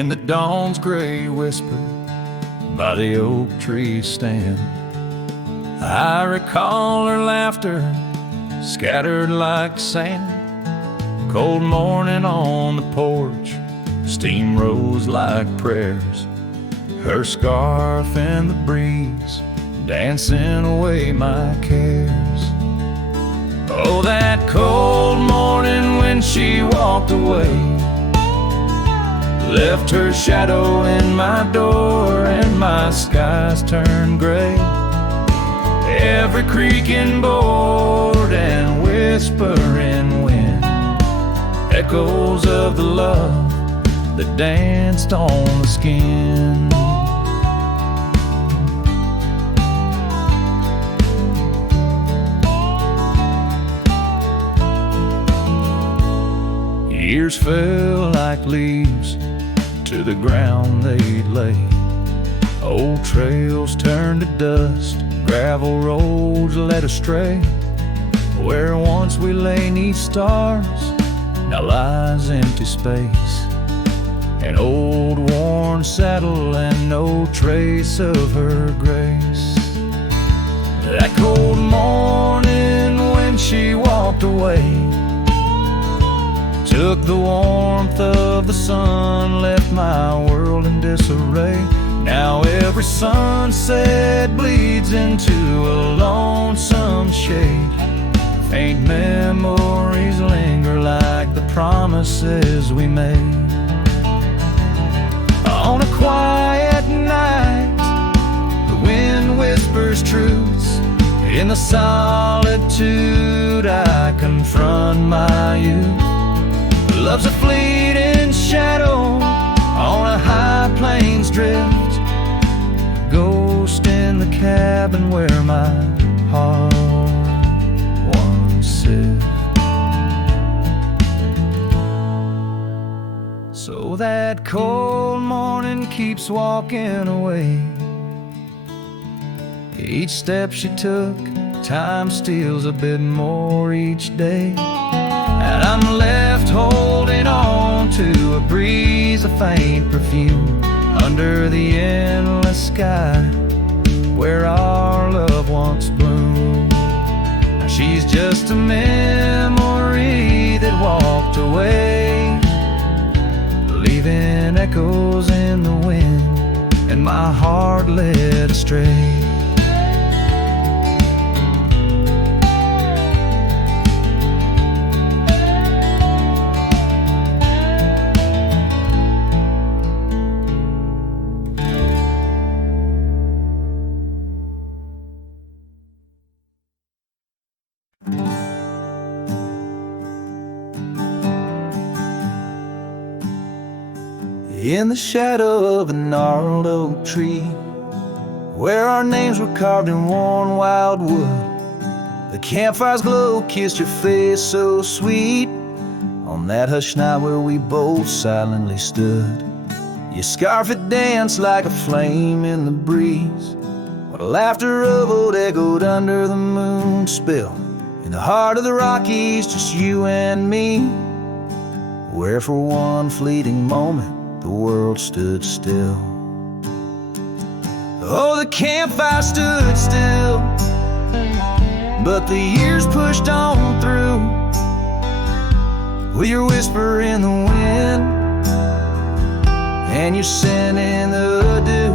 in the dawn's gray whisper by the oak tree stand. I recall her laughter scattered like sand. Cold morning on the porch, steam rose like prayers. Her scarf in the breeze, dancing away my cares. Oh, that cold morning when she walked away, left her shadow in my door and my skies turned gray. Every creaking board and whispering wind, echoes of the love that danced on the skin. Years fell like leaves to the ground they'd lay. Old trails turned to dust, gravel roads led astray. Where once we lay 'neath stars, now lies empty space. An old worn saddle and no trace of her grace. That cold morning when she walked away, took the warmth of the sun, left my world in disarray. Now every sunset bleeds into a lonesome shade. Faint memories linger like the promises we made. On a quiet night, the wind whispers truths. In the solitude I confront my youth. Love's a fleeting shadow on a high plains drift, ghost in the cabin where my heart once sit. So that cold morning keeps walking away. Each step she took, time steals a bit more each day. And I'm left holding on to a breeze of faint perfume under the endless sky where our love once bloomed. Now she's just a memory that walked away, leaving echoes in the wind and my heart led astray. In the shadow of a gnarled oak tree, where our names were carved in worn wild wood, the campfire's glow kissed your face so sweet. On that hushed night where we both silently stood, your scarf had danced like a flame in the breeze, while laughter of old echoed under the moon spill. In the heart of the Rockies, just you and me, where for one fleeting moment the world stood still. Oh, the campfire stood still, but the years pushed on through, with your whisper in the wind and your scent in the dew.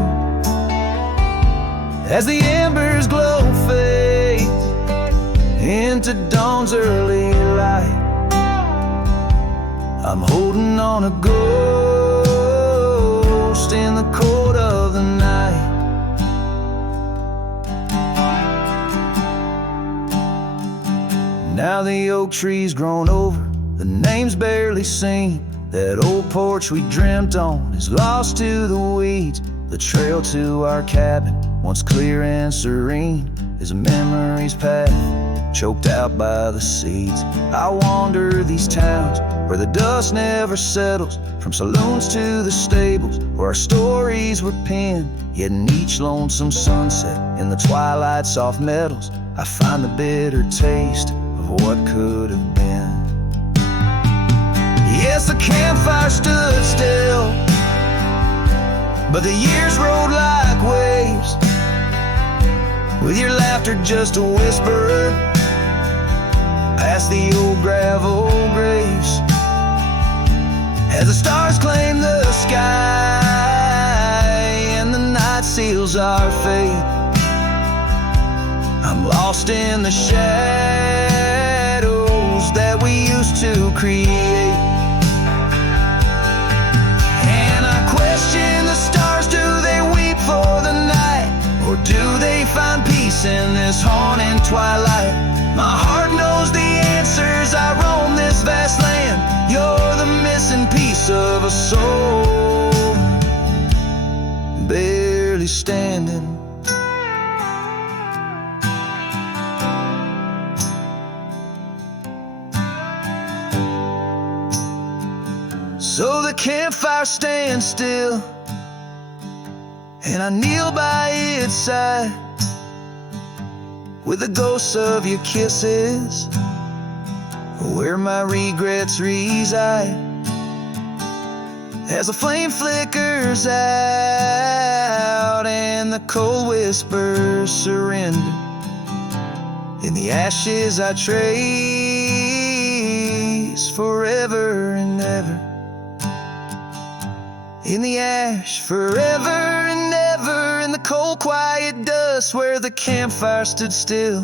As the embers glow fades into dawn's early light, I'm holding on a ghost in the cold of the night. Now the oak tree's grown over, the name's barely seen. That old porch we dreamt on is lost to the weeds. The trail to our cabin, once clear and serene, is a memory's path, choked out by the seeds. I wander these towns where the dust never settles, from saloons to the stables where our stories were penned. Yet in each lonesome sunset, in the twilight's soft metals, I find the bitter taste of what could have been. Yes, the campfire stood still, but the years rode like waves, with your laughter just a whisper past the old gravel graves. As the stars claim the sky and the night seals our fate, I'm lost in the shadows that we used to create. And I question the stars, do they weep for the night, or do they find peace in this haunting twilight? My heart knows the answers, I roam this vast land. You're the missing piece of a soul, barely standing. So the campfire stands still, and I kneel by its side, with the ghosts of your kisses where my regrets reside. As the flame flickers out and the cold whispers surrender, in the ashes I trace forever and ever. In the ash forever and ever, in the cold quiet dust where the campfire stood still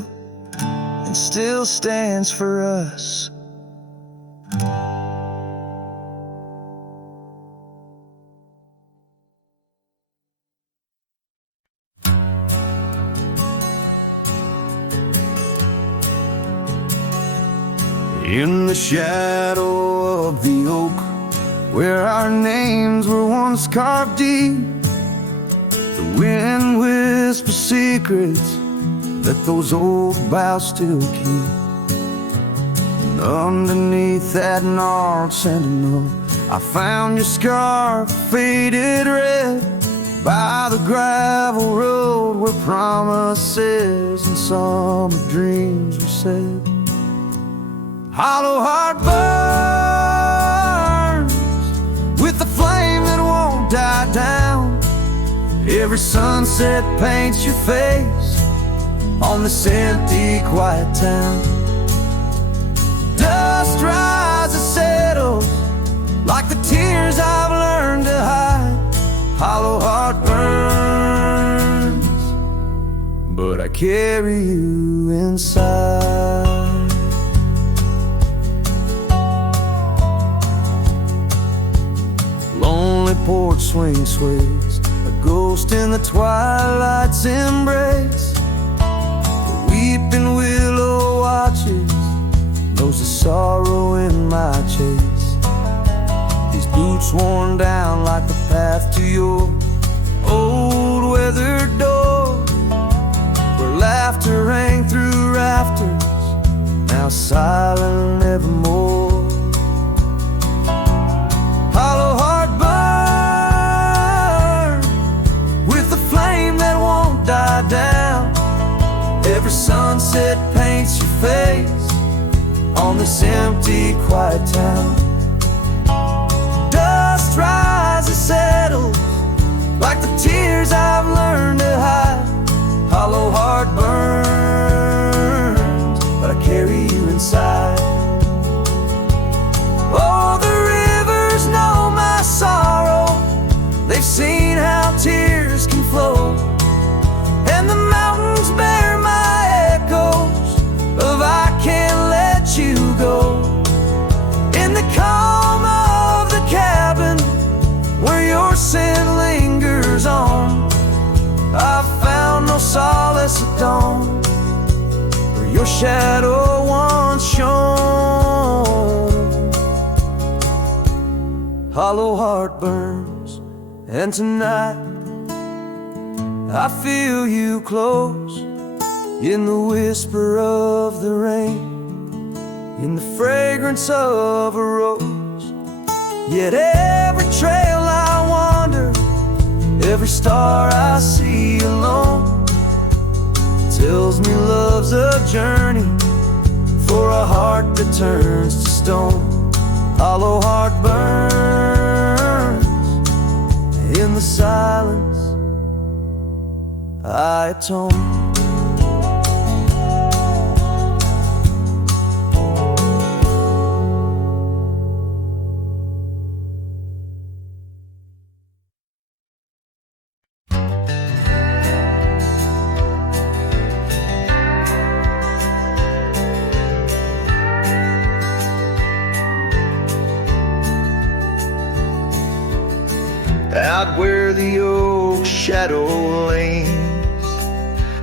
and still stands for us. In the shadow of the oak, where our names were once carved deep, the wind whispers secrets that those old boughs still keep. And underneath that gnarled sentinel, I found your scarf faded red by the gravel road where promises and summer dreams were said. Hollow heart burns with the flame that won't die down. Every sunset paints your face on this empty, quiet town. Dust rises, settles like the tears I've learned to hide. Hollow heart burns, but I carry you inside. Lonely porch swing sways, a ghost in the twilight's embrace. The weeping willow watches, knows the sorrow in my chase. These boots worn down like the path to your old weathered door, where laughter rang through rafters, now silent evermore. Hollow heart burn with the flame that won't die down. Every sunset paints your face on this empty, quiet town. Dust rises, settles like the tears I've learned to hide. Hollow heart burns, but I carry you inside. Oh, the rivers know my sorrow, they've seen how tears can flow, and the mountains bear my echoes of I can't let you go. In the calm of the cabin where your scent lingers on, I've found no solace at dawn, where your shadow once shone. Hollow heart burns, and tonight I feel you close, in the whisper of the rain, in the fragrance of a rose. Yet every trail I wander, every star I see alone, tells me love's a journey for a heart that turns to stone. Hollow heart burns in the the silence I atone. Out where the oak shadow lanes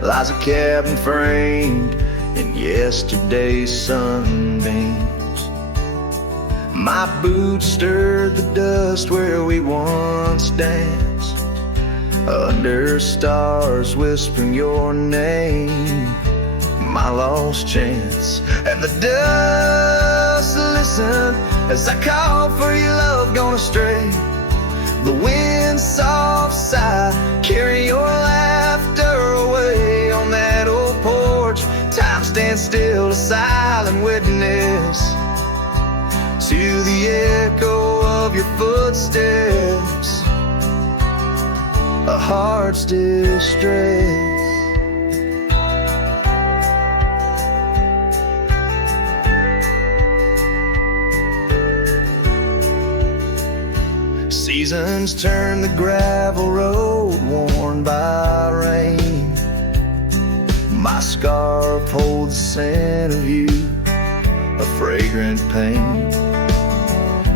lies a cabin framed in yesterday's sunbeams. My boots stirred the dust where we once danced, under stars whispering your name, my lost chance. And the dust listened as I called for your love gone astray. The wind's soft sigh carry your laughter away. On that old porch, time stands still, a silent witness to the echo of your footsteps, a heart's distress. Seasons turn the gravel road worn by rain. My scarf holds the scent of you, a fragrant pain.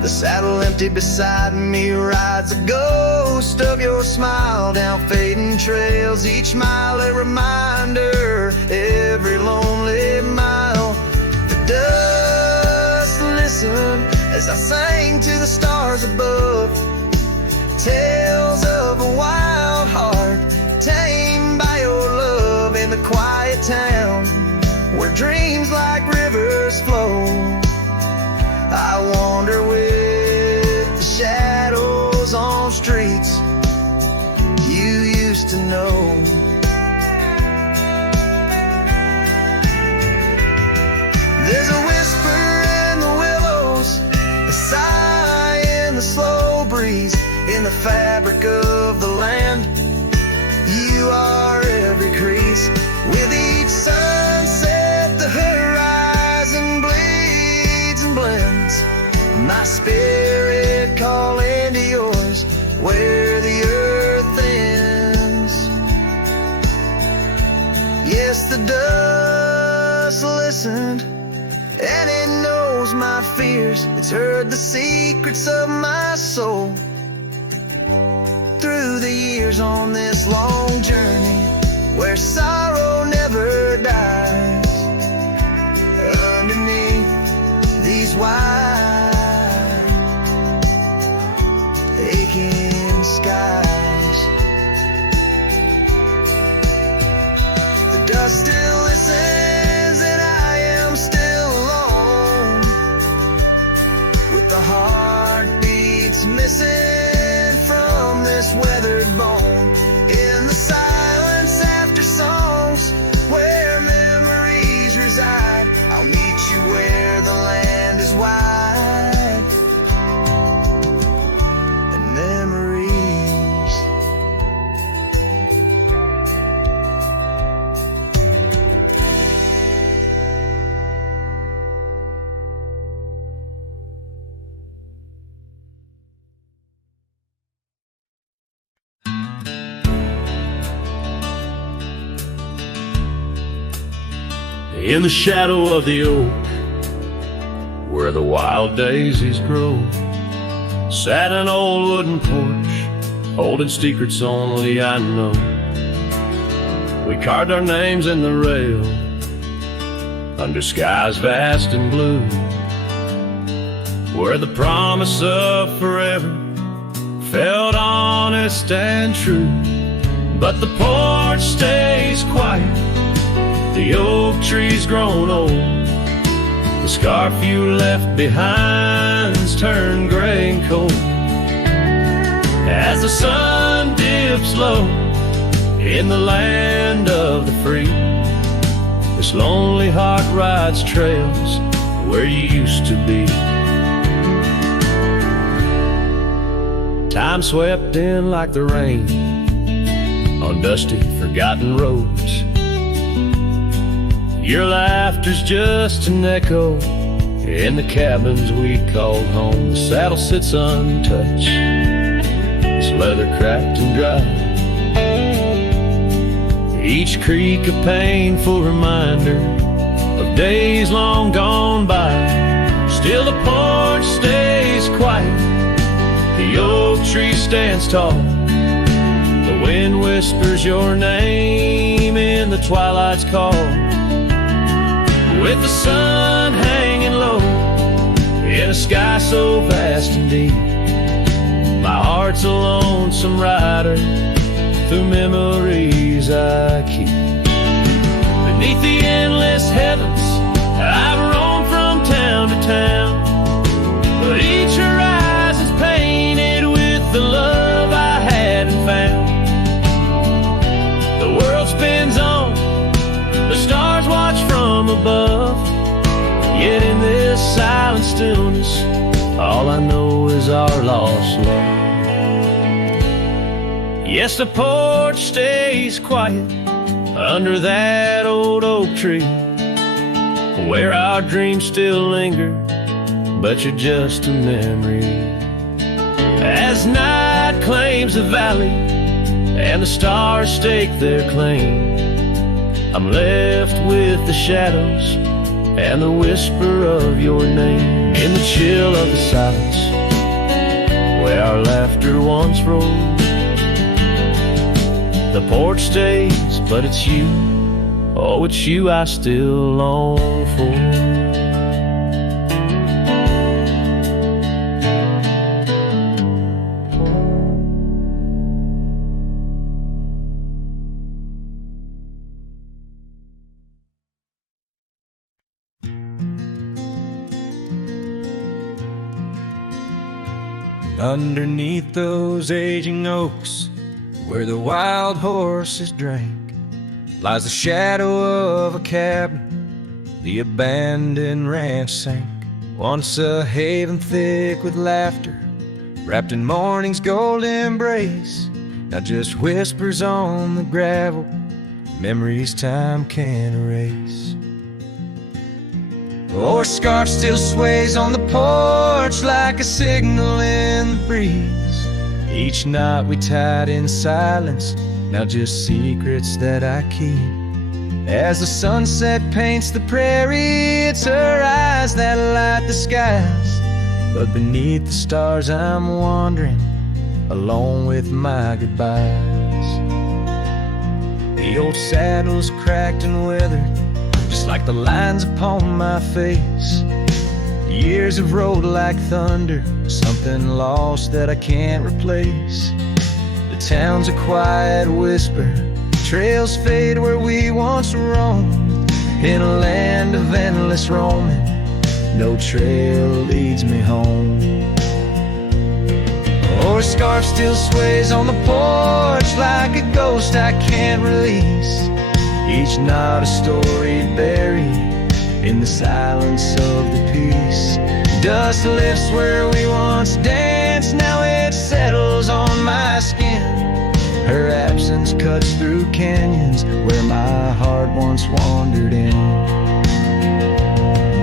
The saddle empty beside me rides a ghost of your smile down fading trails. Each mile a reminder, every lonely mile. The dust listened as I sang to the stars above, tales of a wild heart tamed by your love. In the quiet town where dreams like rivers flow, I wander with the shadows on streets you used to know. There's a whisper in the willows, a sigh in the slow breeze. In the fabric of the land, you are every crease. With each sunset, the horizon bleeds and blends, my spirit calling to yours where the earth ends. Yes, the dust listened, and it knows my fears. It's heard the secrets of my soul through the years on this long journey where sorrow never dies. Underneath these wide, aching skies, the dust still listens, and I am still alone, with the heartbeats missing from this weathered bone. In the silence after songs where memories reside, I'll meet you where the land is wide and memories. In the shadow of the oak, where the wild daisies grow, sat an old wooden porch, holding secrets only I know. We carved our names in the rail, under skies vast and blue, where the promise of forever felt honest and true. But the porch stays quiet, the oak tree's grown old, the scarf you left behind's turned gray and cold. As the sun dips low in the land of the free, this lonely heart rides trails where you used to be. Time swept in like the rain on dusty, forgotten roads. Your laughter's just an echo in the cabins we called home. The saddle sits untouched, its leather cracked and dry. Each creak a painful reminder of days long gone by. Still the porch stays quiet, the oak tree stands tall. The wind whispers your name in the twilight's call. With the sun hanging low in a sky so vast and deep, my heart's a lonesome rider through memories I keep. Beneath the endless heavens, I've roamed from town to town, but each horizon's painted with the love I hadn't found. The world spins on, the stars watch from above, yet in this silent stillness, all I know is our lost love. Yes, the porch stays quiet under that old oak tree, where our dreams still linger, but you're just a memory. As night claims the valley and the stars stake their claim, I'm left with the shadows and the whisper of your name. In the chill of the silence, where our laughter once rolled, the porch stays, but it's you, oh, it's you I still long for. Underneath those aging oaks, where the wild horses drank, lies the shadow of a cabin the abandoned ranch sank. Once a haven thick with laughter, wrapped in morning's gold embrace, now just whispers on the gravel, memories time can't erase. The horse scarf still sways on the porch like a signal in the breeze. Each night we tied in silence, now just secrets that I keep. As the sunset paints the prairie, it's her eyes that light the skies. But beneath the stars I'm wandering, alone with my goodbyes. The old saddle's cracked and weathered, just like the lines upon my face. Years have rolled like thunder, something lost that I can't replace. The town's a quiet whisper, trails fade where we once roamed. In a land of endless roaming, no trail leads me home. Or scarf still sways on the porch like a ghost I can't release. Each night a story buried in the silence of the peace. Dust lifts where we once danced, now it settles on my skin. Her absence cuts through canyons where my heart once wandered in.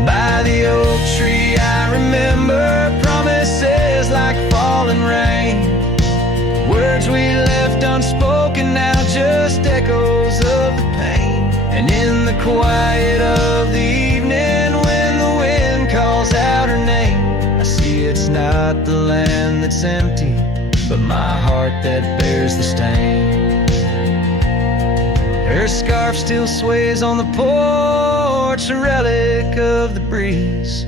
By the oak tree I remember promises like falling rain, words we left unspoken, now just echoes of the pain. And in the quiet of the evening, when the wind calls out her name, I see it's not the land that's empty, but my heart that bears the stain. Her scarf still sways on the porch, a relic of the breeze,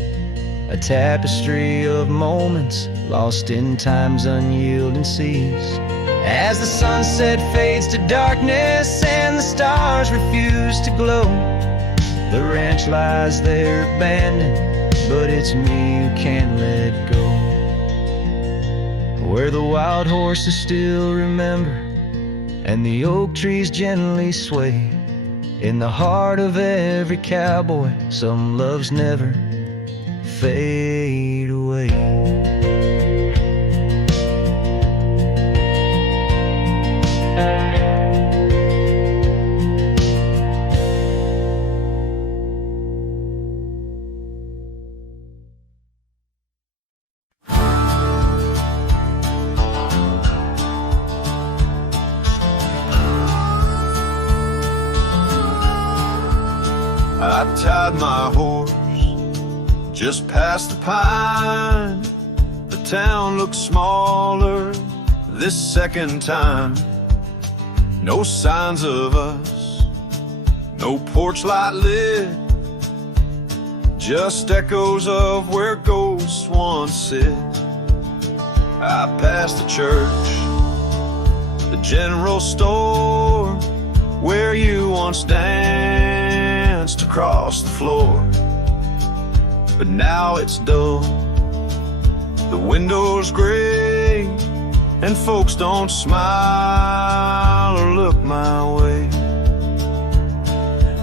a tapestry of moments lost in time's unyielding seas. As the sunset fades to darkness and the stars refuse to glow, the ranch lies there abandoned, but it's me who can't let go. Where the wild horses still remember and the oak trees gently sway, in the heart of every cowboy some loves never fade away. I tied my horse just past the pine. The town looked smaller this second time. No signs of us, no porch light lit, just echoes of where ghosts once sit. I passed the church, the general store, where you once danced across the floor. But now it's dull, the windows gray, and folks don't smile or look my way.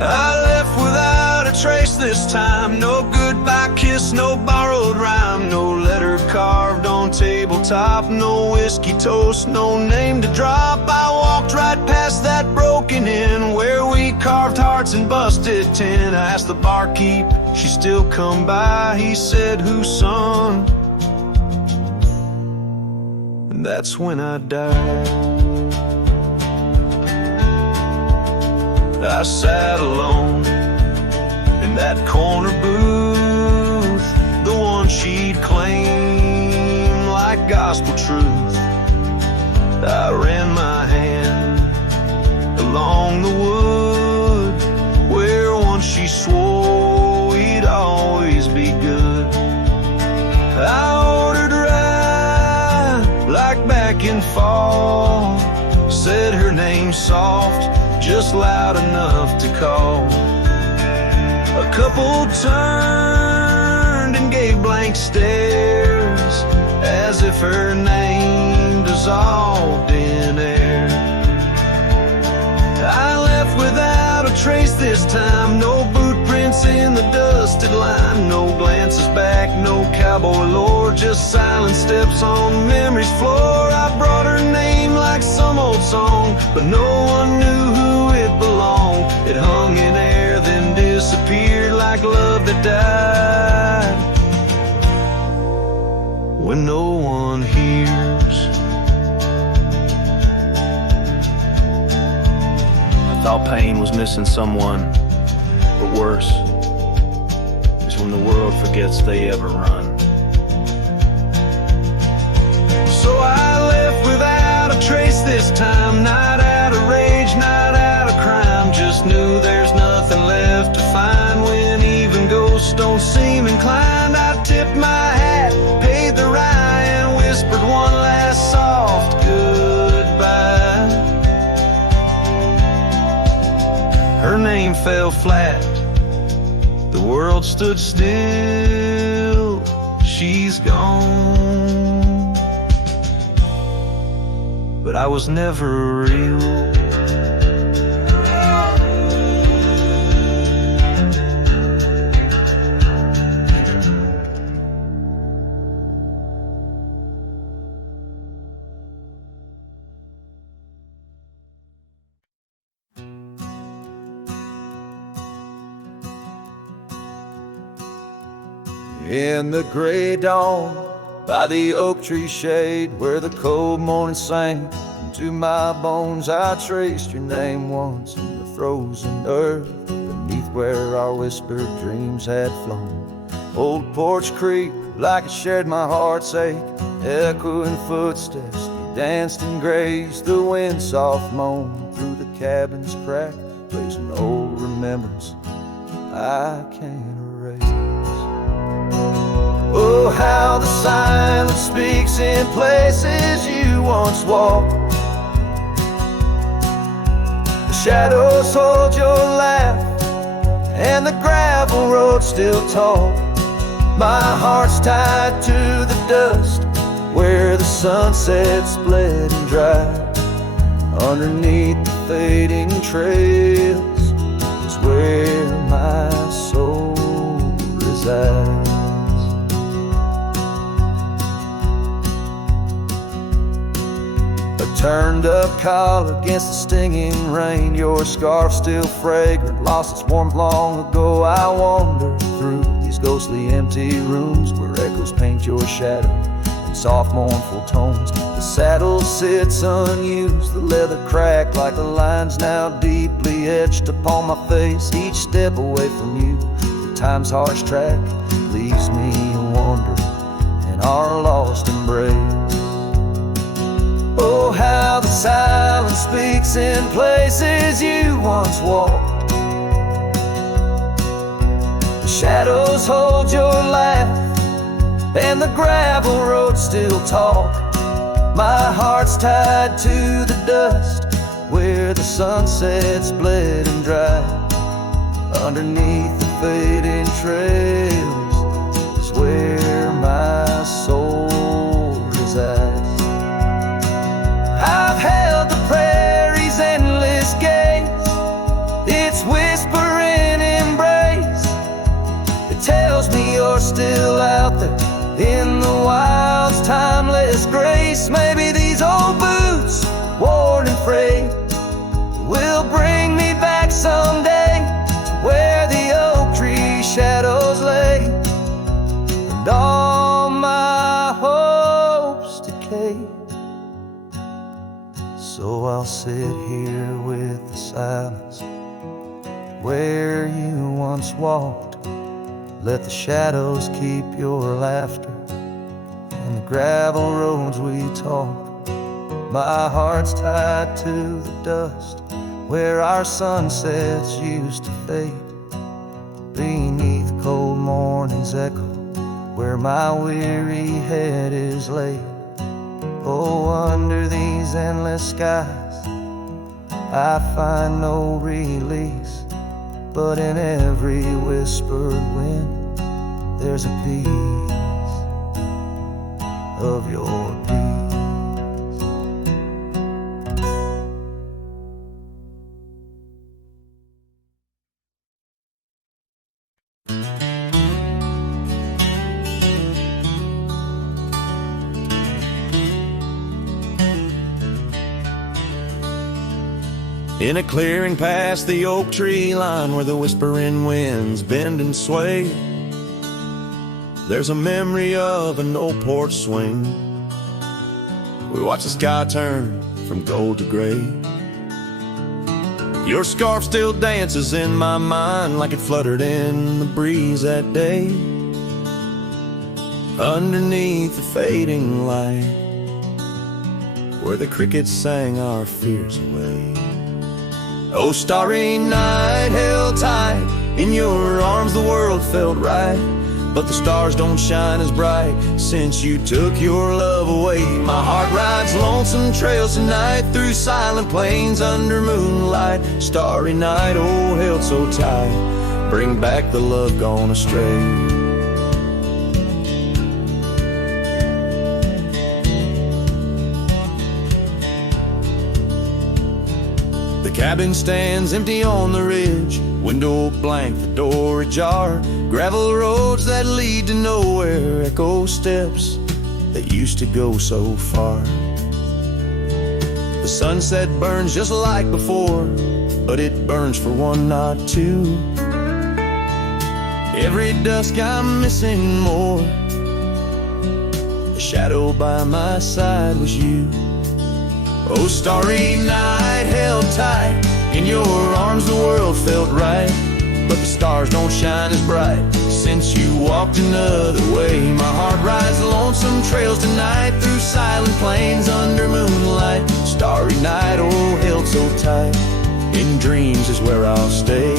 I left without a trace this time. No goodbye kiss, no borrowed rhyme, no letter carved on tabletop, no whiskey toast, no name to drop. I walked right past that broken inn where we carved hearts and busted tin. I asked the barkeep, she still come by. He said, whose son? And that's when I died. I sat alone in that corner booth, the one she'd claim like gospel truth. I ran my hand along the wood where once she swore we'd always be good. I ordered rye like back in fall, said her name soft, just loud enough to call. A couple turned and gave blank stares as if her name dissolved in air. I left without a trace this time, no boot prints in the dusted line, no glances back, no cowboy lore, just silent steps on memory's floor. I brought her name like some old song, but no one knew who it belonged. It hung in air, then disappeared like love that died when no one hears. I thought pain was missing someone, but worse is when the world forgets they ever run. So I left without a trace this time, not out of rage, not out of crime, just knew there's nothing left to find when even ghosts don't seem inclined. I tipped my hat, paid the rye, and whispered one last soft goodbye. Her name fell flat, the world stood still, she's gone, but I was never real. In the gray dawn, by the oak tree shade, where the cold morning sank into my bones, I traced your name once in the frozen earth, beneath where our whispered dreams had flown. Old Porch Creek, like it shared my heart's ache, echoing footsteps, you danced and grazed. The wind soft moaned through the cabin's crack, plays an old remembrance I can't erase. Oh, how the silence speaks in places you once walked. The shadows hold your laugh, and the gravel road still tall. My heart's tied to the dust, where the sunset split and dried. Underneath the fading trails is where my soul resides. Turned up collar against the stinging rain, your scarf still fragrant, lost its warmth long ago. I wander through these ghostly empty rooms where echoes paint your shadow in soft mournful tones. The saddle sits unused, the leather cracked like the lines now deeply slowly etched upon my face, each step away from you. Time's harsh track leaves me wandering in our lost embrace. Oh, how the silence speaks in places you once walked. The shadows hold your laugh, and the gravel roads still talk. My heart's tied to the dust where the sunset's bled and dried. Underneath the fading trails is where my soul resides. I've held the prairie's endless gaze, its whispering embrace. It tells me you're still out there in the wild's timeless grace. Maybe these old boots, worn and frayed, will bring me back someday to where the oak tree shadows lay, and all my hopes decay. So I'll sit here with the silence where you once walked. Let the shadows keep your laughter and the gravel roads we talk. My heart's tied to the dust where our sunsets used to fade. Beneath cold morning's echo where my weary head is laid. Oh, under these endless skies I find no release, but in every whispered wind there's a piece of your peace. In a clearing past the oak tree line where the whispering winds bend and sway, there's a memory of an old porch swing. We watch the sky turn from gold to gray. Your scarf still dances in my mind like it fluttered in the breeze that day. Underneath the fading light where the crickets sang our fears away. Oh, starry night, held tight in your arms, the world felt right, but the stars don't shine as bright since you took your love away. My heart rides lonesome trails tonight through silent plains under moonlight. Starry night, oh, held so tight, bring back the love gone astray. The cabin stands empty on the ridge, window blank, the door ajar. Gravel roads that lead to nowhere, echo steps that used to go so far. The sunset burns just like before, but it burns for one, not two. Every dusk I'm missing more. The shadow by my side was you. Oh, starry night, held tight in your arms, the world felt right, but the stars don't shine as bright since you walked another way. My heart rides lonesome trails tonight through silent plains under moonlight. Starry night, oh, held so tight, in dreams is where I'll stay.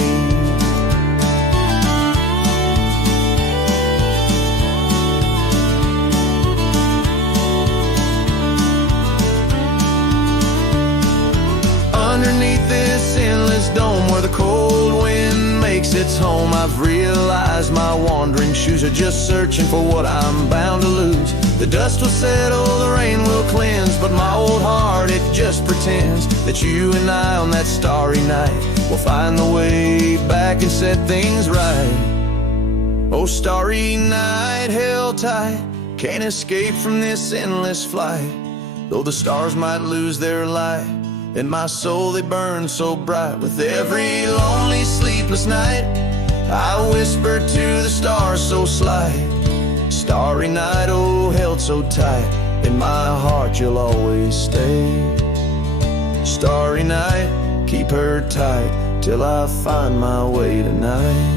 Underneath this endless dome where the cold wind makes its home, I've realized my wandering shoes are just searching for what I'm bound to lose. The dust will settle, the rain will cleanse, but my old heart, it just pretends that you and I on that starry night will find the way back and set things right. Oh, starry night, held tight, can't escape from this endless flight. Though the stars might lose their light, in my soul they burn so bright. With every lonely sleepless night, I whisper to the stars so slight. Starry night, oh, held so tight, in my heart you'll always stay. Starry night, keep her tight till I find my way tonight.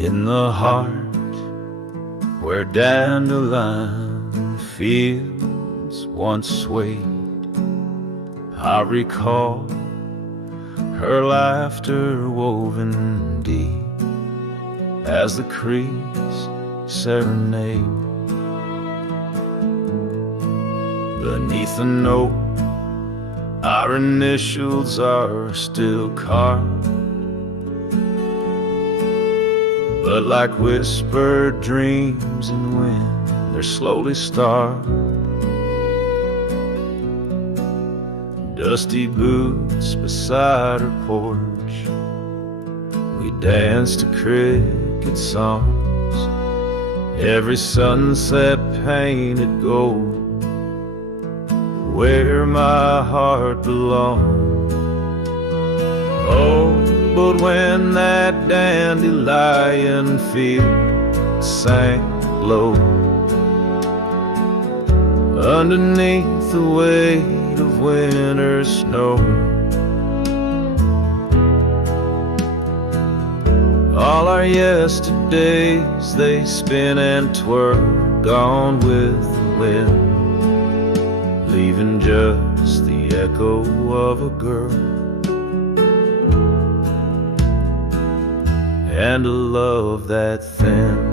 In the heart where dandelion fields once swayed, I recall her laughter woven deep as the creeks serenade. Beneath the note, our initials are still carved, but like whispered dreams in wind, they're slowly starved. Dusty boots beside her porch, we dance to cricket songs. Every sunset painted gold, where my heart belongs. Oh, but when that dandelion field sank low, underneath the weight of winter snow, all our yesterdays they spin and twirl, gone with the wind, leaving just the echo of a girl and a love that thin.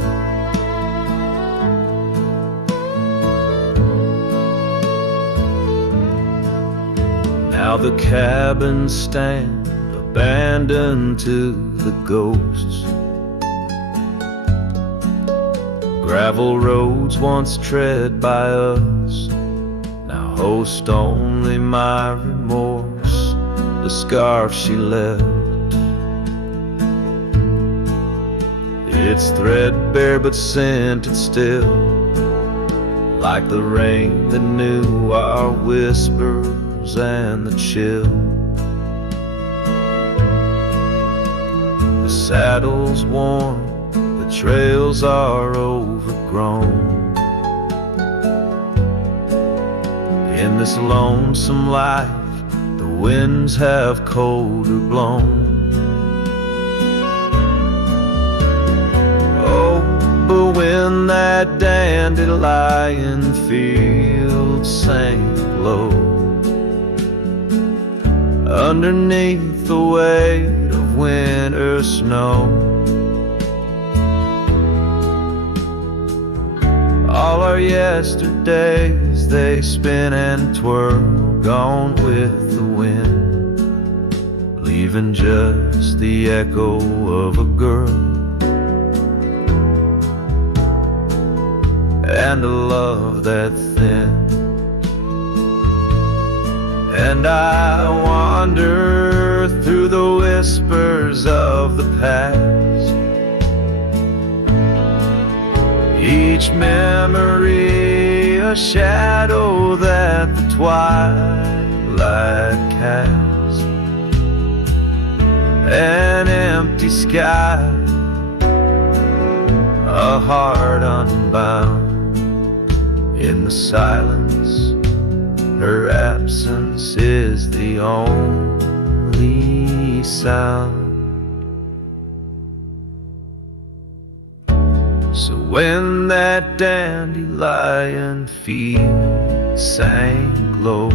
Now the cabins stand abandoned to the ghosts. Gravel roads once tread by us now host only my remorse, the scarf she left. It's threadbare but scented still, like the rain that knew our whispers and the chill. The saddle's worn, the trails are overgrown. In this lonesome life, the winds have colder blown. But when that dandelion field sank low, underneath the weight of winter snow, all our yesterdays they spin and twirl, gone with the wind, leaving just the echo of a girl and a love that thin. And I wander through the whispers of the past, each memory a shadow that the twilight casts, an empty sky, a heart unbound. In the silence, her absence is the only sound. So when that dandelion field sank low,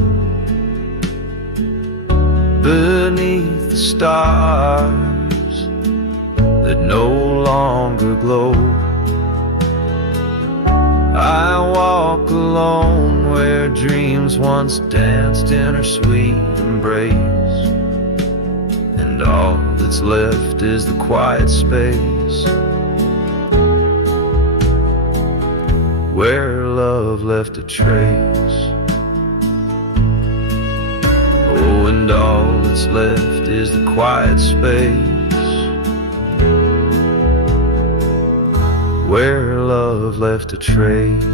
beneath the stars that no longer glow, I walk alone where dreams once danced in her sweet embrace, and all that's left is the quiet space where love left a trace. and all that's left is the quiet space where love left a trace.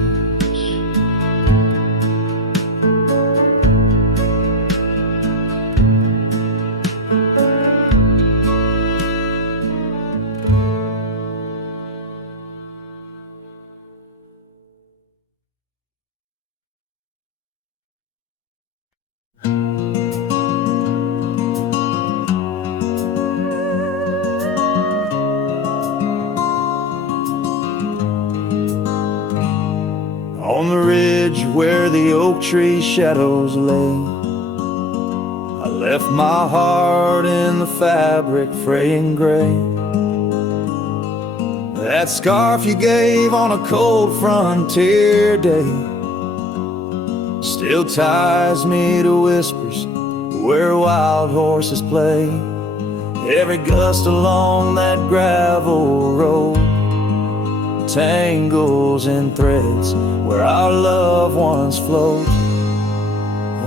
On the ridge where the oak tree shadows lay, I left my heart in the fabric fraying gray. That scarf you gave on a cold frontier day still ties me to whispers where wild horses play. Every gust along that gravel road tangles in threads where our loved ones float.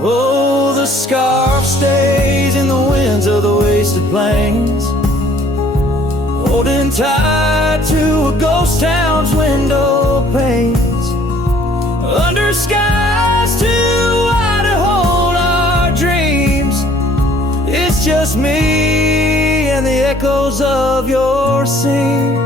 Oh, the scarf stays in the winds of the wasted plains, holding tight to a ghost town's window panes, under skies too wide to hold our dreams. It's just me and the echoes of your scenes.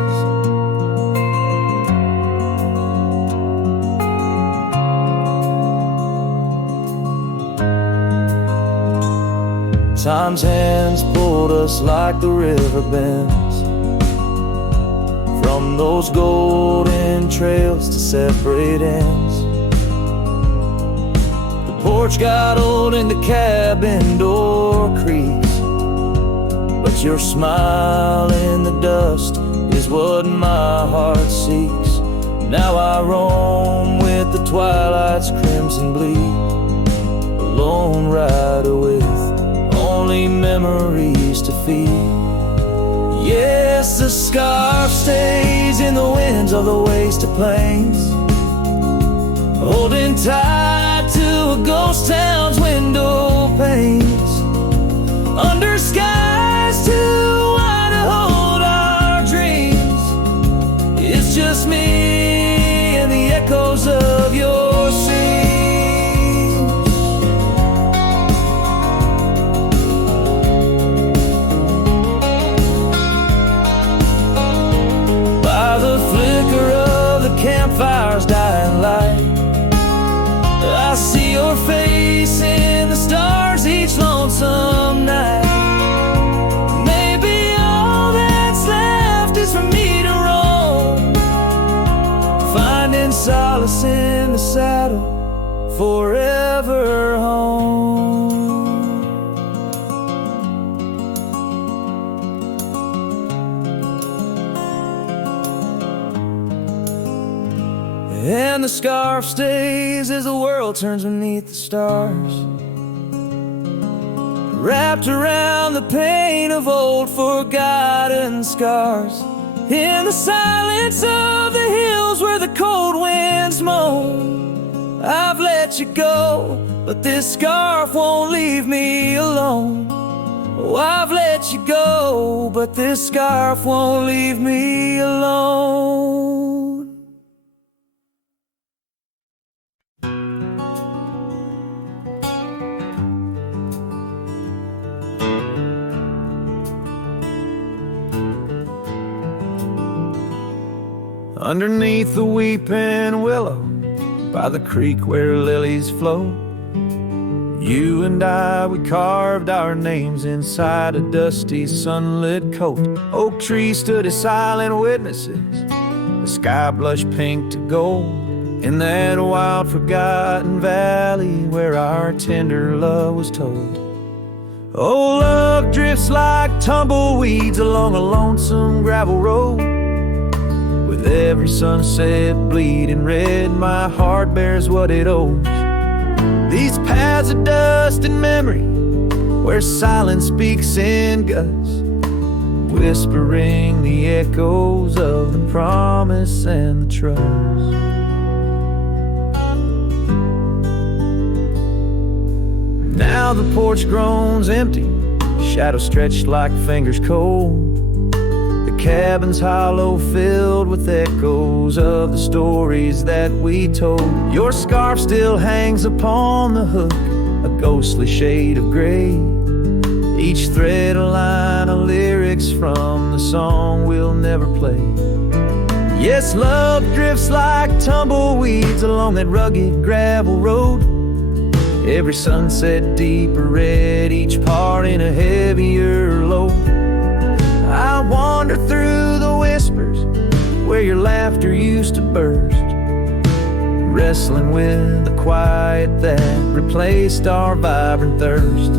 Time's hands pulled us like the river bends, from those golden trails to separate ends. The porch got old and the cabin door creaks, but your smile in the dust is what my heart seeks. Now I roam with the twilight's crimson bleed, a lone rider with only memories to feed. Yes, the scarf stays in the winds of the wasted plains, holding tight to a ghost town's window panes, under skies too wide to hold our dreams. It's just me and the echoes of your scenes. Campfire's dying light, I see your face in the stars each lonesome night. Maybe all that's left is for me to roam, finding solace in the saddle, forever home. And the scarf stays as the world turns beneath the stars, wrapped around the pain of old forgotten scars. In the silence of the hills where the cold winds moan, I've let you go, but this scarf won't leave me alone. Oh, I've let you go, but this scarf won't leave me alone. Underneath the weeping willow, by the creek where lilies flow, you and I, we carved our names inside a dusty sunlit coat. Oak trees stood as silent witnesses, the sky blushed pink to gold, in that wild forgotten valley where our tender love was told. Oh, love drifts like tumbleweeds along a lonesome gravel road. With every sunset bleeding red, my heart bears what it owes. These paths of dust and memory, where silence speaks in gusts, whispering the echoes of the promise and the trust. Now Now the porch groans empty, shadows stretched like fingers cold. The cabin's hollow, filled with echoes of the stories that we told. Your scarf still hangs upon the hook, a ghostly shade of gray. Each thread a line of lyrics from the song we'll never play. Yes, love drifts like tumbleweeds along that rugged gravel road. Every sunset deeper red, each part in a heavier load. I wander through the whispers where your laughter used to burst, wrestling with the quiet that replaced our vibrant thirst.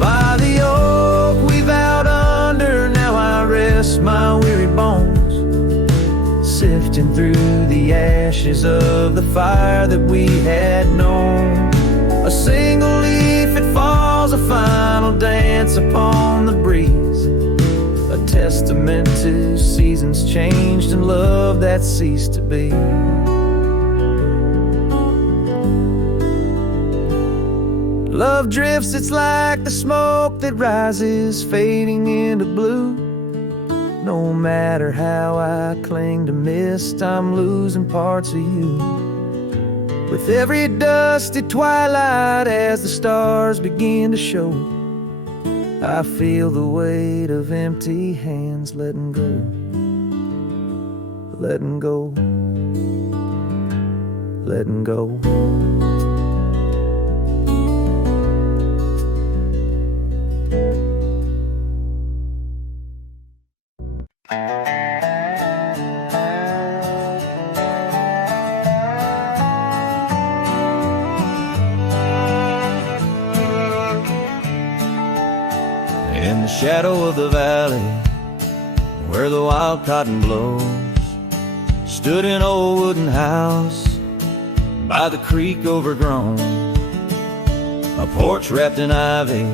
By the oak we vowed under, now I rest my weary bones, sifting through the ashes of the fire that we had known. A single leaf, it falls, a final dance upon the breeze, a testament to seasons changed and love that ceased to be. Love drifts, it's like the smoke that rises, fading into blue. No matter how I cling to mist, I'm losing parts of you. With every dusty twilight, as the stars begin to show, I feel the weight of empty hands letting go, letting go, letting go. In the shadow of the valley, where the wild cotton blows, stood an old wooden house by the creek overgrown. A porch wrapped in ivy,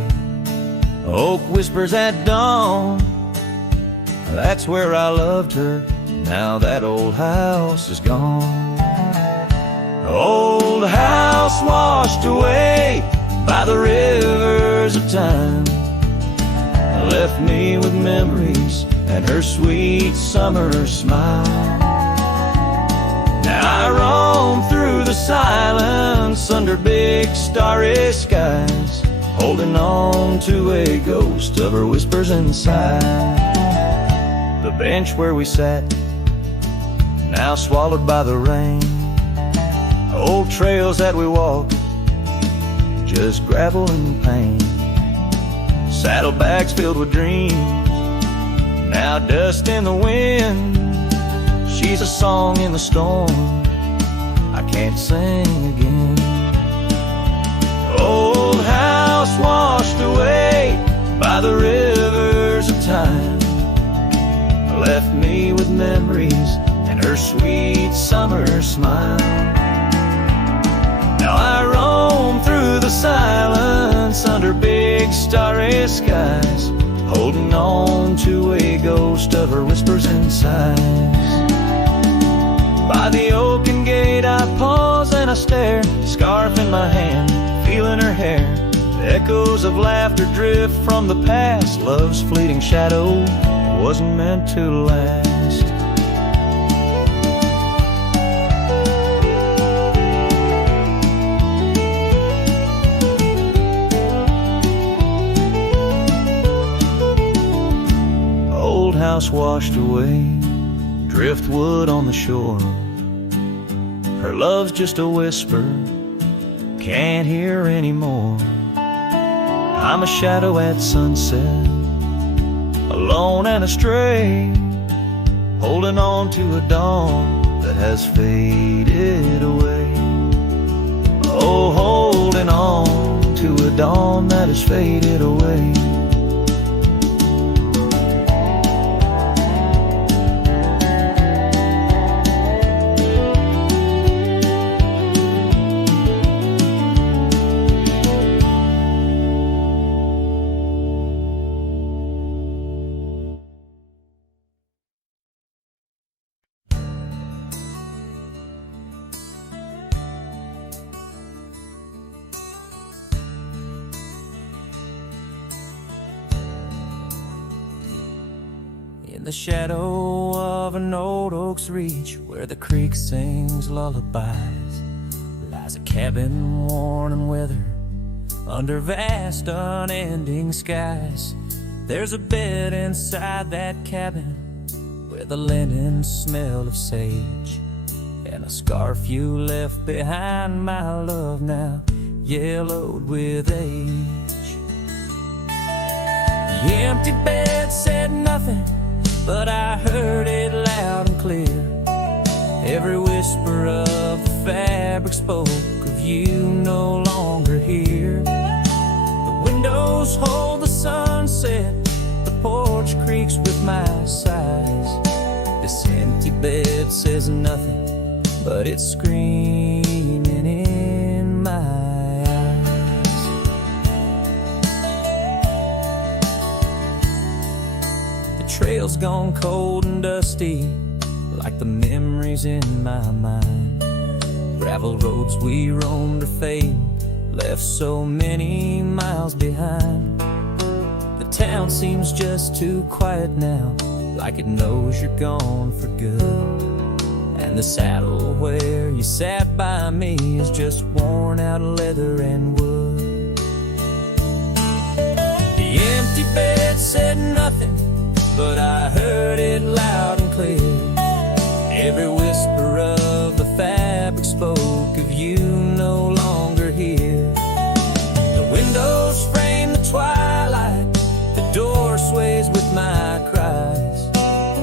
oak whispers at dawn. That's where I loved her, now that old house is gone. Old house washed away by the rivers of time, left me with memories and her sweet summer smile. Now I roam through the silence under big starry skies, holding on to a ghost of her whispers inside. The bench where we sat, now swallowed by the rain. Old trails that we walked, just gravel and pain. Saddlebags filled with dreams, now dust in the wind. She's a song in the storm, I can't sing again. Old house washed away by the rivers of time, left me with memories and her sweet summer smile. Now I roam through the silence under big starry skies, holding on to a ghost of her whispers and sighs. By the oaken gate I pause and I stare, scarf in my hand, feeling her hair. The echoes of laughter drift from the past, love's fleeting shadow wasn't meant to last. Old house washed away, driftwood on the shore. Her love's just a whisper, can't hear anymore. I'm a shadow at sunset, alone and astray, holding on to a dawn that has faded away. Oh, holding on to a dawn that has faded away. the shadow of an old oak's reach, where the creek sings lullabies, lies a cabin worn and weathered under vast unending skies. There's a bed inside that cabin with a linen smell of sage, and a scarf you left behind, my love, now yellowed with age. The empty bed said nothing, but I heard it loud and clear. Every whisper of the fabric spoke of you no longer here. The windows hold the sunset, the porch creaks with my sighs. This empty bed says nothing, but it's screaming in my eyes. The trail's gone cold and dusty, like the memories in my mind. Gravel roads we roamed are fading, left so many miles behind. The town seems just too quiet now, like it knows you're gone for good. And the saddle where you sat by me is just worn out leather and wood. The empty bed said nothing, but I heard it loud and clear. Every whisper of the fabric spoke of you no longer here. The windows frame the twilight, the door sways with my cries.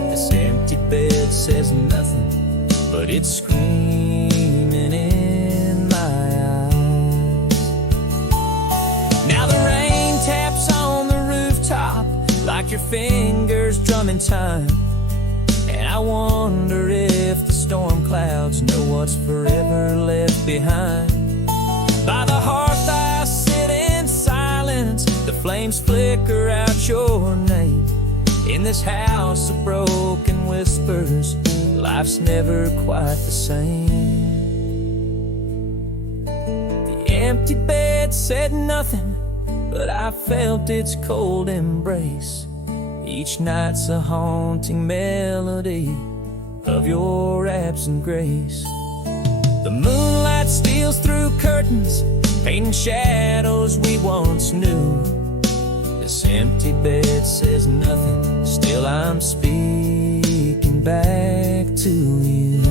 This empty bed says nothing, but it's screaming in my eyes. Now the rain taps on the rooftop like your fingers drumming time, and I wonder if the storm clouds know what's forever left behind. By the hearth I sit in silence, the flames flicker out your name. In this house of broken whispers, life's never quite the same. The empty bed said nothing, but I felt its cold embrace. Each night's a haunting melody of your absent grace. The moonlight steals through curtains, painting shadows we once knew. This empty bed says nothing, still I'm speaking back to you.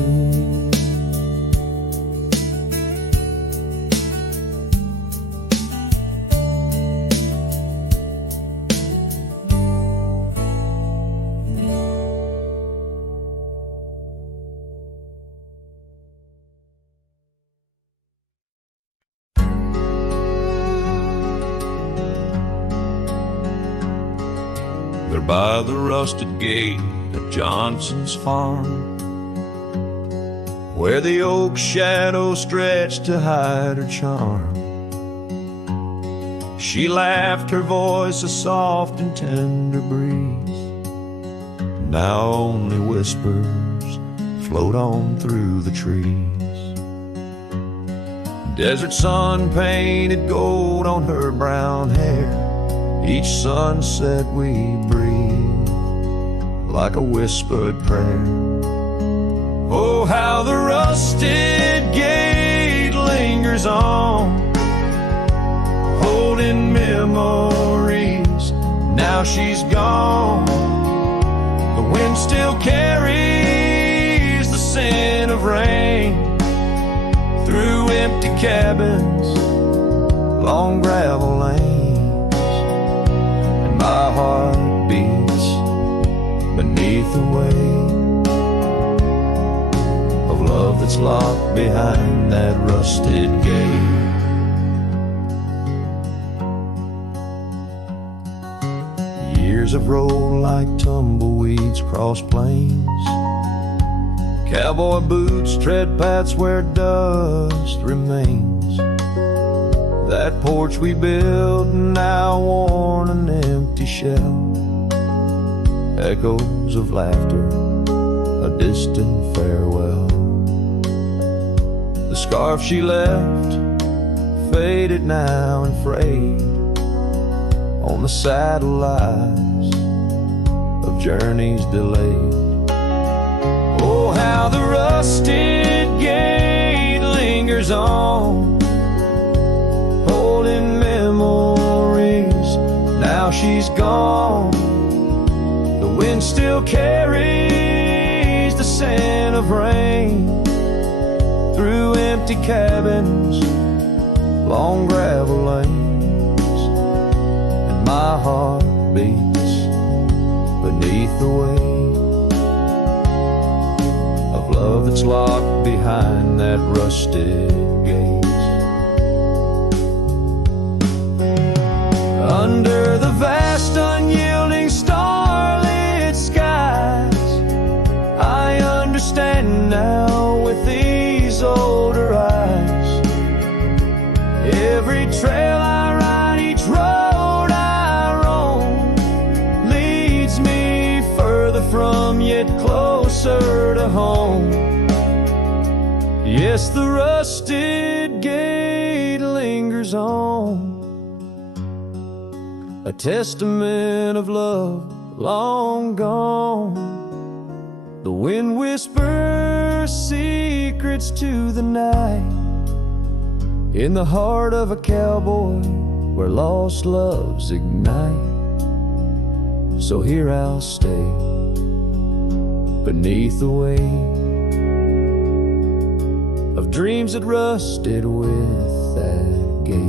There by the rusted gate of Johnson's farm, where the oak shadow stretched to hide her charm, she laughed, her voice a soft and tender breeze. Now only whispers float on through the trees. Desert sun painted gold on her brown hair. Each sunset we breathe like a whispered prayer. Oh, how the rusted gate lingers on, holding memories. Now she's gone. The wind still carries the scent of rain through empty cabins, long gravel lanes. My heart beats beneath the weight of love that's locked behind that rusted gate. Years have rolled like tumbleweeds across plains. Cowboy boots tread paths where dust remains. That porch we built, now worn an empty shell. Echoes of laughter, a distant farewell. The scarf she left, faded now and frayed, on the saddle lies of journey's delayed. Oh, how the rusted gate lingers on, holding memories. Now she's gone. The wind still carries the scent of rain through empty cabins, long gravel lanes, and my heart beats beneath the weight of love that's locked behind that rusted gate. Under the vast unyielding starlit skies, I understand now with these older eyes. Every trail I ride, each road I roam, leads me further from yet closer to home. Yes, the rusted gate lingers on, a testament of love long gone. The wind whispers secrets to the night, in the heart of a cowboy where lost loves ignite. So here I'll stay beneath the weight of dreams that rusted with that gate.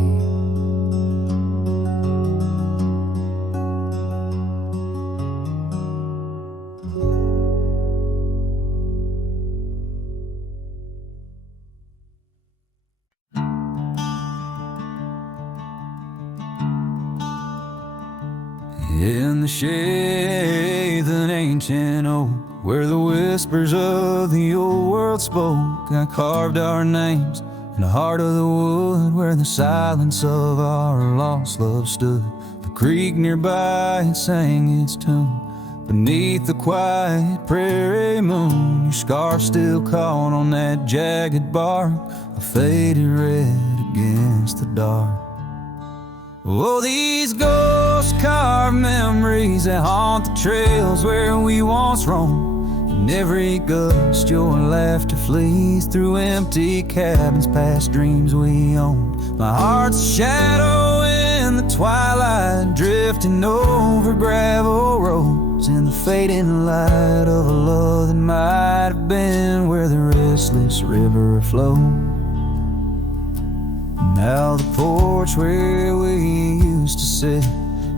In the shade of an ancient oak, where the whispers of the old world spoke, I carved our names in the heart of the wood, where the silence of our lost love stood. The creek nearby, it sang its tune beneath the quiet prairie moon. Your scar still caught on that jagged bark, a faded red against the dark. Oh, these ghost-carved memories that haunt the trails where we once roamed. In every gust, your laughter flees through empty cabins, past dreams we owned. My heart's a shadow in the twilight, drifting over gravel roads, in the fading light of a love that might have been where the restless river flowed. Now the porch where we used to sit,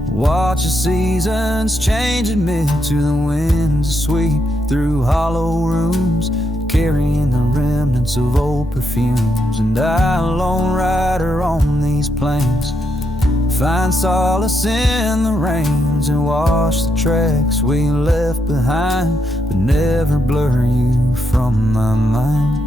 watch the seasons change amid to the winds that sweep through hollow rooms, carrying the remnants of old perfumes. And I, a lone rider on these plains, find solace in the rains and wash the tracks we left behind, but never blur you from my mind.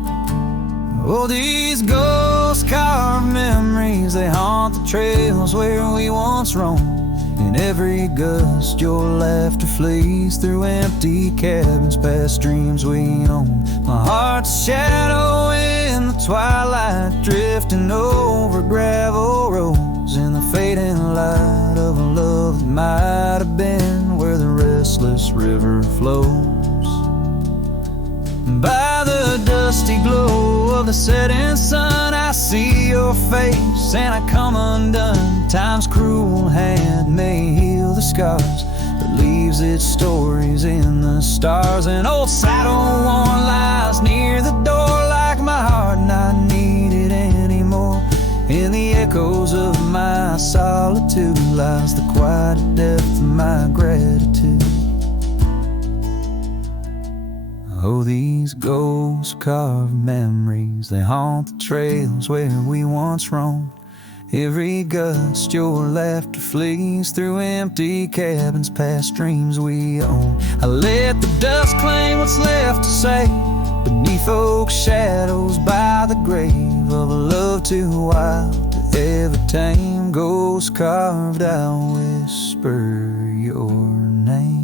Oh, these ghost-carved memories, they haunt the trails where we once roamed. In every gust, your laughter flees through empty cabins, past dreams we own. My heart's a shadow in the twilight, drifting over gravel roads, in the fading light of a love that might have been where the restless river flows. By the dusty glow of the setting sun, I see your face and I come undone. Time's cruel hand may heal the scars, but leaves its stories in the stars. An old saddle worn lies near the door, like my heart not needed anymore. In the echoes of my solitude lies the quiet depth of my gratitude. Oh, these ghost-carved memories, they haunt the trails where we once roamed. Every gust, your laughter flees through empty cabins, past dreams we own. I let the dust claim what's left to say beneath oak shadows by the grave of a love too wild to ever tame. Ghost-carved, I'll whisper your name.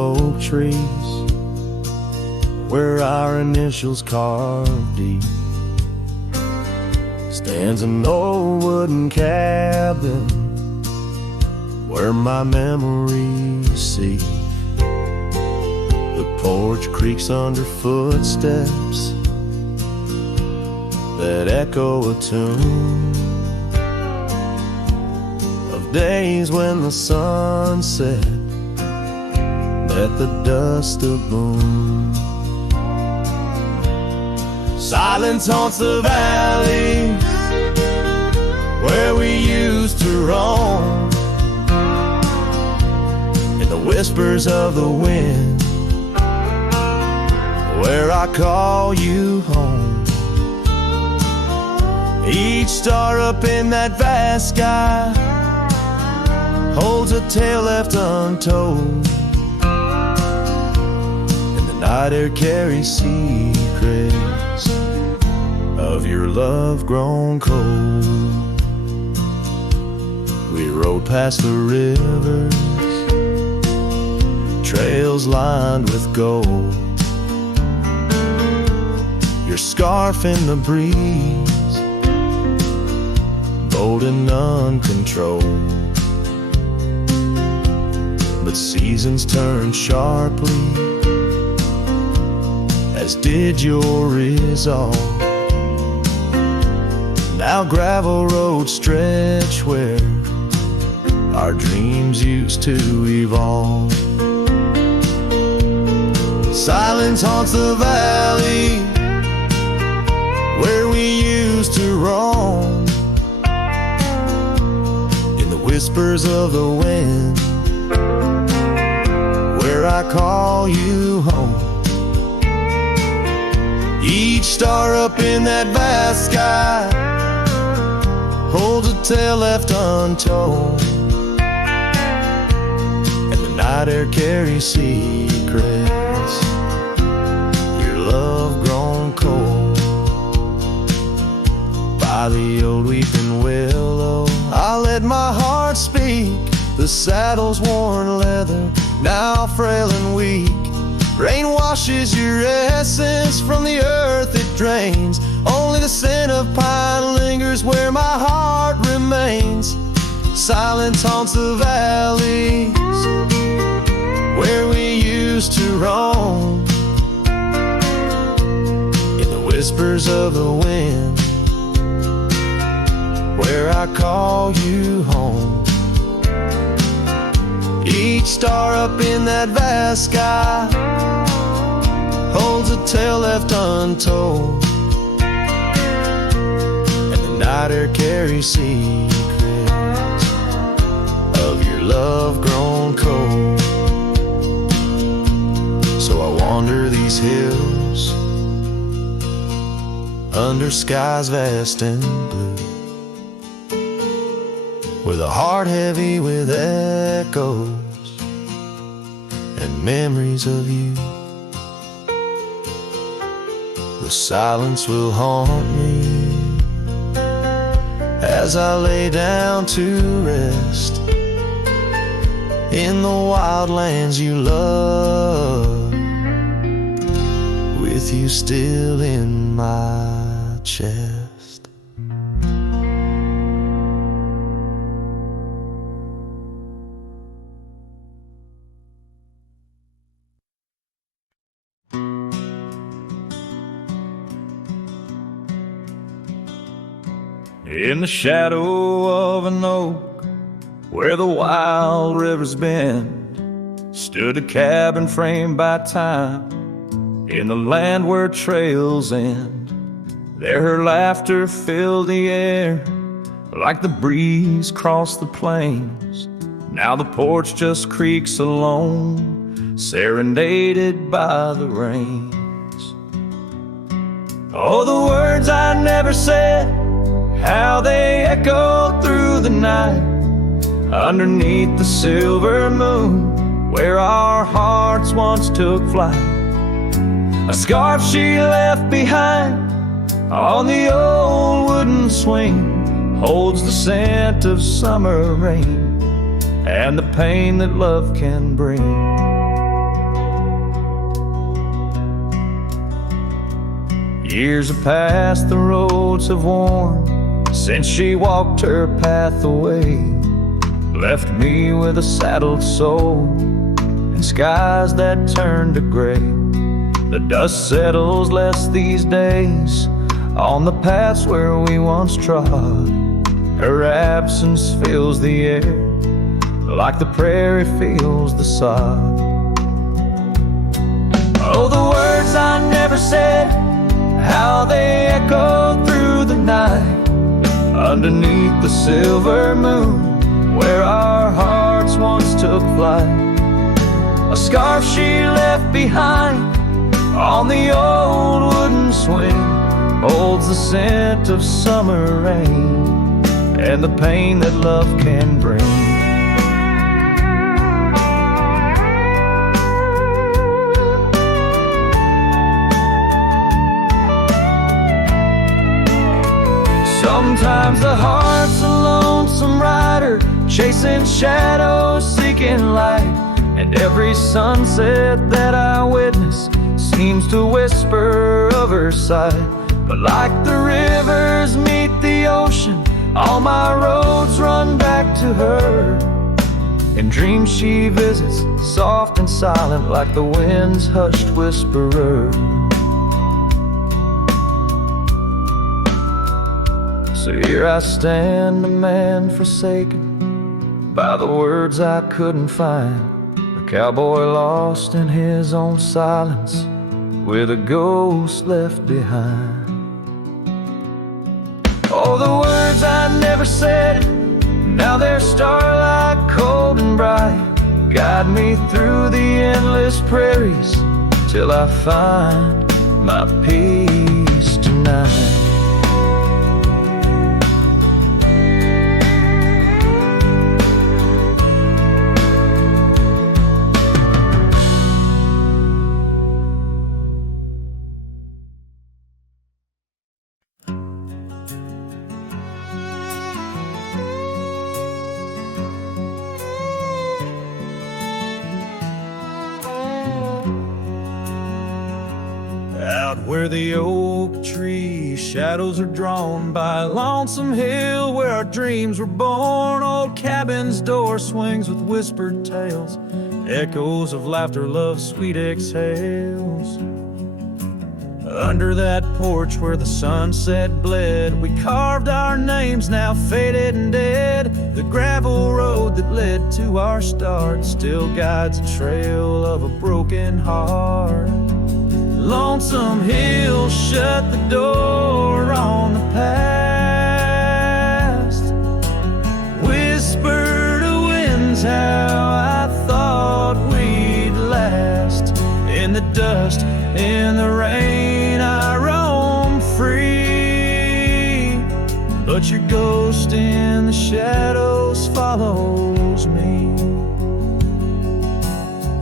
oak trees where our initials carved deep stands an old wooden cabin where my memories seep. The porch creaks under footsteps that echo a tune of days when the sun set at the dust of moon. Silence haunts the valleys where we used to roam, in the whispers of the wind where I call you home. Each star up in that vast sky holds a tale left untold, and the night air carries secrets of your love grown cold. We rode past the rivers, trails lined with gold, your scarf in the breeze, bold and uncontrolled. But seasons turn sharply, as did your resolve. Now gravel roads stretch where our dreams used to evolve. Silence haunts the valley where we used to roam, in the whispers of the wind where I call you home. Each star up in that vast sky holds a tale left untold, and the night air carries secrets, your love grown cold. By the old weeping willow I let my heart speak, the saddle's worn leather now frail and weak. Rain washes your essence from the earth it drains, only the scent of pine lingers where my heart remains. Silence haunts the valleys where we used to roam, in the whispers of the wind where I call you home. Each star up in that vast sky holds a tale left untold, and the night air carries secrets of your love grown cold. So I wander these hills under skies vast and blue, with a heart heavy with echoes and memories of you. The silence will haunt me as I lay down to rest in the wild lands you love, with you still in my chest. In the shadow of an oak where the wild rivers bend stood a cabin framed by time, in the land where trails end. There her laughter filled the air like the breeze crossed the plains. Now the porch just creaks alone, serenaded by the rains. Oh, the words I never said, how they echoed through the night, underneath the silver moon where our hearts once took flight. A scarf she left behind on the old wooden swing holds the scent of summer rain and the pain that love can bring. Years have passed, the roads have worn since she walked her path away, left me with a saddled soul and skies that turn to gray. The dust settles less these days on the paths where we once trod. Her absence fills the air like the prairie feels the sod. Oh, the words I never said, how they echoed through the night, underneath the silver moon, where our hearts once took flight. A scarf she left behind on the old wooden swing holds the scent of summer rain and the pain that love can bring. Sometimes the heart's a lonesome rider, chasing shadows, seeking light, and every sunset that I witness seems to whisper of her sight. But like the rivers meet the ocean, all my roads run back to her. In dreams she visits, soft and silent, like the wind's hushed whisperer. So here I stand, a man forsaken by the words I couldn't find, a cowboy lost in his own silence, with a ghost left behind. Oh, the words I never said, now they're starlight, cold and bright, guide me through the endless prairies till I find my peace tonight. Where the oak tree shadows are drawn by a lonesome hill where our dreams were born, old cabin's door swings with whispered tales, echoes of laughter, love's sweet exhales. Under that porch where the sunset bled, we carved our names, now faded and dead. The gravel road that led to our start still guides a trail of a broken heart. Lonesome hill, shut the door on the past. Whisper to winds how I thought we'd last. In the dust, in the rain, I roam free, but your ghost in the shadows follows me.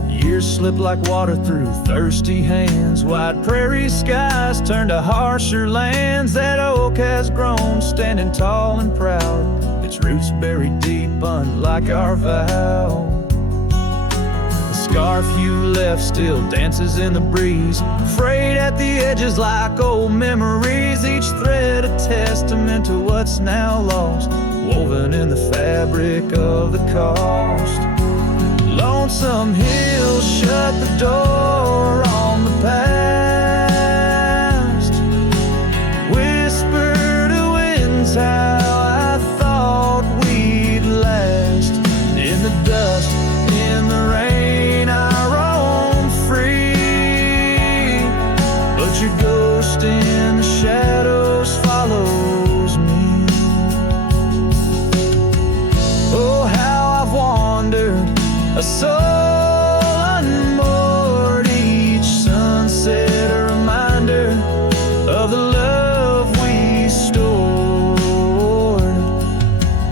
Years slip like water through thirsty hands, wide prairie skies turn to harsher lands. That oak has grown, standing tall and proud, its roots buried deep, unlike our vow. The scarf you left still dances in the breeze, frayed at the edges like old memories, each thread a testament to what's now lost, woven in the fabric of the cost. Lonesome hill, shut the door on the past. Whisper to winds how I thought we'd last. In the dust, in the rain, I roam free, but your ghost in the shadows follows me. Oh, how I've wandered, a soul unmoored, each sunset a reminder of the love we stored.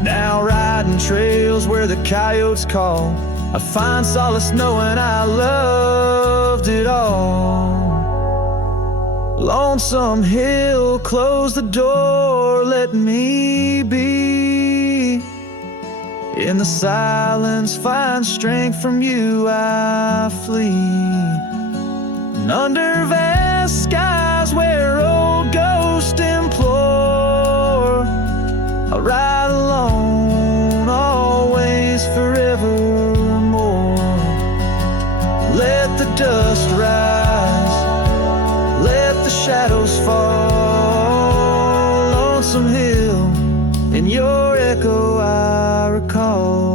Now riding trails where the coyotes call, I find solace knowing I loved it all. Lonesome hill, close the door, let me be. In the silence, find strength from you, I flee. And under vast skies where old ride alone, always, forevermore. Let the dust rise, let the shadows fall. Lonesome hill, in your echo I recall.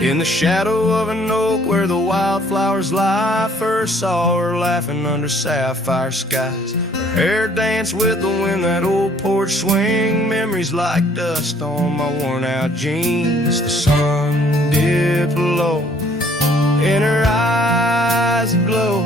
In the shadow of an oak where the wildflowers lie, first saw her laughing under sapphire skies. Her hair danced with the wind, that old porch swing. Memories like dust on my worn out jeans. The sun dipped low, in her eyes aglow,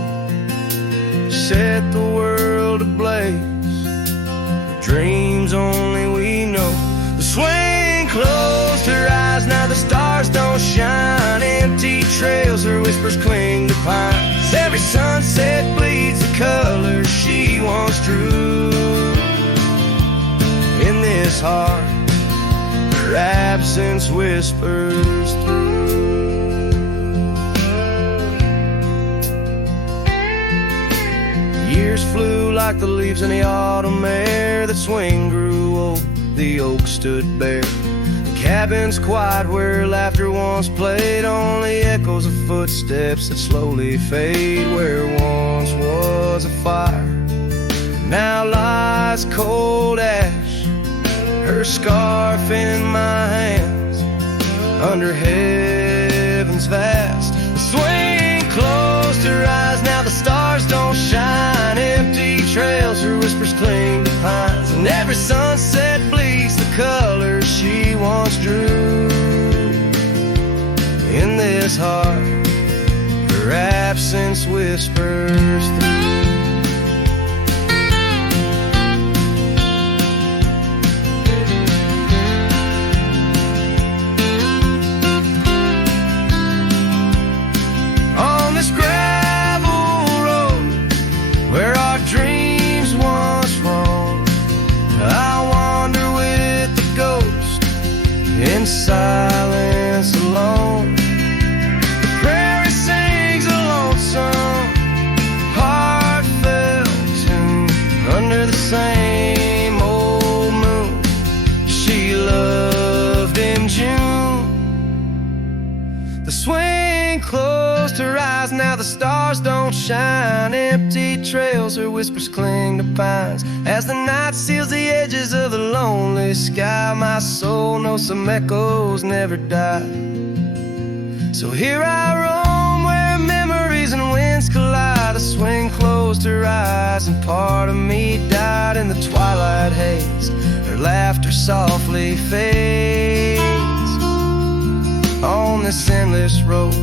set the world ablaze. The dreams only we know. The swing closed her eyes, now the stars don't shine. Empty trails, her whispers cling to pines. Every sunset bleeds the colors she once drew. In this heart, her absence whispers through. Years flew like the leaves in the autumn air. The swing grew old, the oak stood bare. Cabins quiet where laughter once played, only echoes of footsteps that slowly fade. Where once was a fire, now lies cold ash. Her scarf in my hands, under heaven's vast. The swing closed her eyes, now the stars don't shine. Empty trails, her whispers cling to pines. And every sunset bleeds the colors she once drew. In this heart, her absence whispers through. On this gravel road where our dreams once roamed, I wander with the ghost in silence alone. The prairie sings a lonesome, heartfelt tune under the same old moon she loved in June. The swing closed her eyes, now the stars don't shine. Empty trails, her whispers cling to pines. As the night seals the edges of the lonely sky, my soul knows some echoes never die. So here I roam where memories and winds collide. The swing closed her eyes and part of me died in the twilight haze. Her laughter softly fades on this endless road